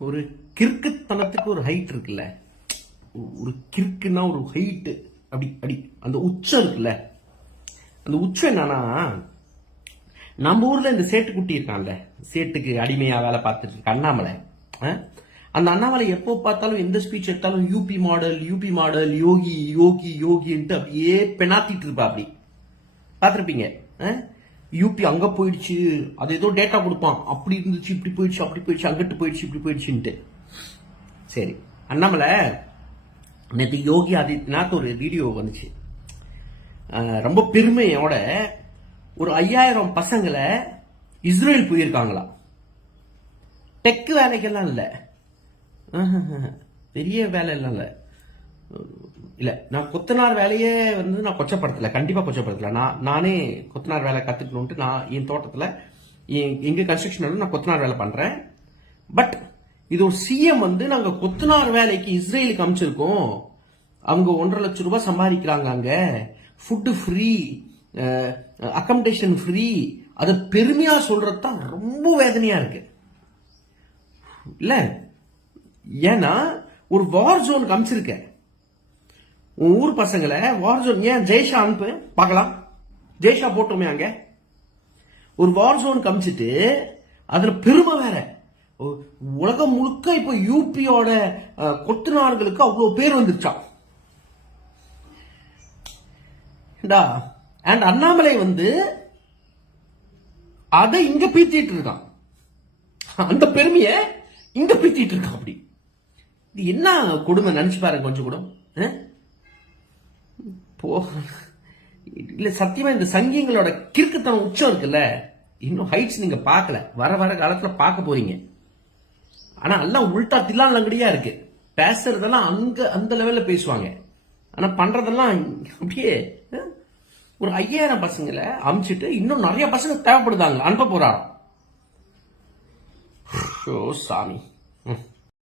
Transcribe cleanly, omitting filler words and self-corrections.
ஒரு கிறுக்குத்தனத்துக்கு ஒரு ஹைட் இருக்குல்ல, ஒரு கிறுக்குன்னா ஒரு ஹைட்டு அப்படி அடி அந்த உச்சம் இருக்குல்ல, அந்த உச்சம் என்னன்னா, நம்ம ஊர்ல இந்த சேட்டு குட்டி இருக்கான்ல, சேட்டுக்கு அடிமையா வேலை பார்த்துட்டு இருக்க அண்ணாமலை. அந்த அண்ணாமலை எப்போ பார்த்தாலும் எந்த ஸ்பீச் எடுத்தாலும் யூபி மாடல் யோகி யோகி யோகின்ட்டு அப்படியே பெனாத்திட்டு இருப்பா. அப்படி பார்த்துருப்பீங்க. யூபி அங்க போயிடுச்சு, அது ஏதோ டேட்டா கொடுப்பான், அப்படி இருந்துச்சு இப்படி போயிடுச்சு அப்படி போயிடுச்சு அங்கிட்டு போயிடுச்சு இப்படி போயிடுச்சுன்ட்டு. சரி, அண்ணாமலை நேற்று யோகி ஆதித்யநாத் ஒரு வீடியோ வந்துச்சு, ரொம்ப பெருமையோட ஒரு 5000 பசங்களை இஸ்ரேல் போயிருக்காங்களா. டெக் வேலைகள்லாம் இல்ல, பெரிய வேலை எல்லாம் இல்ல. நான் கொத்தனார் வேலையே வந்து நான் கொச்சப்படுத்தல, கண்டிப்பா கொச்சப்படுத்தல. நானே கொத்தனார் வேலை கத்துக்கணும்ட்டு நான் என் தோட்டத்துல எங்க கன்ஸ்ட்ரக்ஷன் நான் கொத்தனார் வேலை பண்றேன். பட் இது ஒரு சிஎம் வந்து நாங்க கொத்தனார் வேலைக்கு இஸ்ரேலுக்கு அமைச்சிருக்கோம், அவங்க 1.5 லட்சம் ரூபாய் சம்பாதிக்கிறாங்க, அங்க ஃபுட்டு ஃப்ரீ, அக்கமடேஷன் ஃப்ரீ, அதை பெருமையா சொல்றதுதான் ரொம்ப வேதனையா இருக்கு இல்ல. ஏன்னா ஒரு வார் ஜோனுக்கு அமைச்சிருக்க உன் ஊர் பசங்களை வார் ஜோன், ஏன் ஜெய்ஷா அனுப்பு பார்க்கலாம், ஜெய்ஷா போட்டோமே அங்க ஒரு வார் ஜோன் காமிச்சிட்டு அதுல பெருமை வேற. உலகம் முழுக்க இப்ப யூபியோட கொத்துனார்களுக்கு அவ்வளவு பேர் வந்துருச்சான். அண்ட் அண்ணாமலை வந்து அதை இங்க பீத்திட்டு இருக்கான், அந்த பெருமைய இங்க பீத்திட்டு இருக்கான். அப்படி இது என்ன கொடுமை நினைச்சு பாருங்க கொஞ்சம் கூட. இல்ல சத்தியமா இந்த சங்கிங்களோட கிறுக்குத்தனம் உச்சம் இருக்குல்ல, இன்னும் ஹைட்ஸ் நீங்க பார்க்கல, வர வர காலத்துல பார்க்க போறீங்க. ஆனா எல்லாம் உள்டா தில்லான் லங்கடியா இருக்கு, பேசுறதெல்லாம் அங்க அந்த லெவல்ல பேசுவாங்க, ஆனா பண்றதெல்லாம் அப்படியே. ஒரு 5000 பசங்களை அமிச்சிட்டு இன்னும் நிறைய பசங்க தேவைப்படுதாங்க, அனுப்ப போறாராம். சாமி.